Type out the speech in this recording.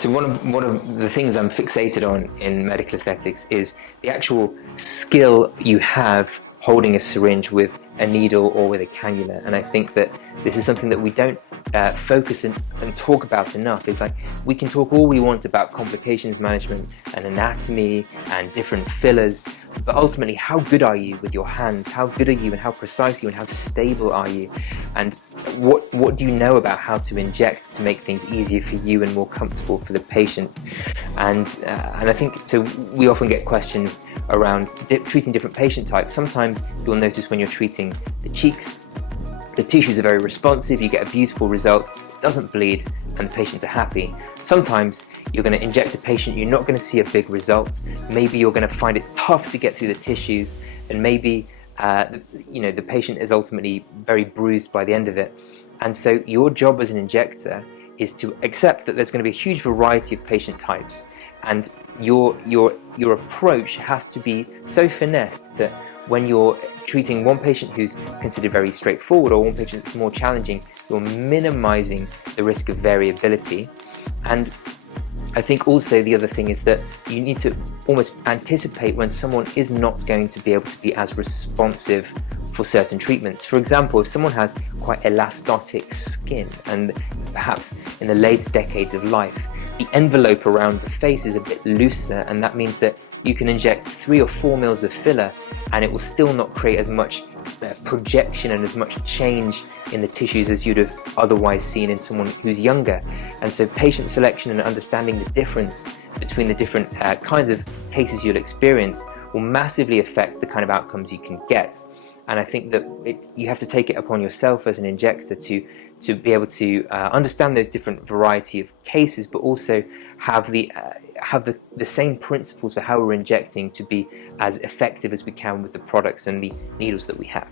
So one of the things I'm fixated on in medical aesthetics is the actual skill you have holding a syringe with a needle or with a cannula. And I think that this is something that we don't focus and talk about enough. It's like, we can talk all we want about complications management and anatomy and different fillers, but ultimately, how good are you with your hands? How good are you, and how precise are you, and how stable are you? And what do you know about how to inject to make things easier for you and more comfortable for the patient? And I think so. We often get questions around treating different patient types. Sometimes you'll notice when you're treating the cheeks, the tissues are very responsive, you get a beautiful result, it doesn't bleed, and the patients are happy. Sometimes you're going to inject a patient, you're not going to see a big result. Maybe you're going to find it tough to get through the tissues, and maybe the patient is ultimately very bruised by the end of it. And so your job as an injector is to accept that there's going to be a huge variety of patient types, and your approach has to be so finessed that when you're treating one patient who's considered very straightforward, or one patient that's more challenging, you're minimizing the risk of variability. And I think also the other thing is that you need to almost anticipate when someone is not going to be able to be as responsive for certain treatments. For example, if someone has quite elastotic skin, and perhaps in the later decades of life, the envelope around the face is a bit looser, and that means that you can inject 3 or 4 mils of filler and it will still not create as much projection and as much change in the tissues as you'd have otherwise seen in someone who's younger. And so patient selection and understanding the difference between the different kinds of cases you'll experience will massively affect the kind of outcomes you can get. And I think that you have to take it upon yourself as an injector to be able to understand those different variety of cases, but also have the same principles for how we're injecting to be as effective as we can with the products and the needles that we have.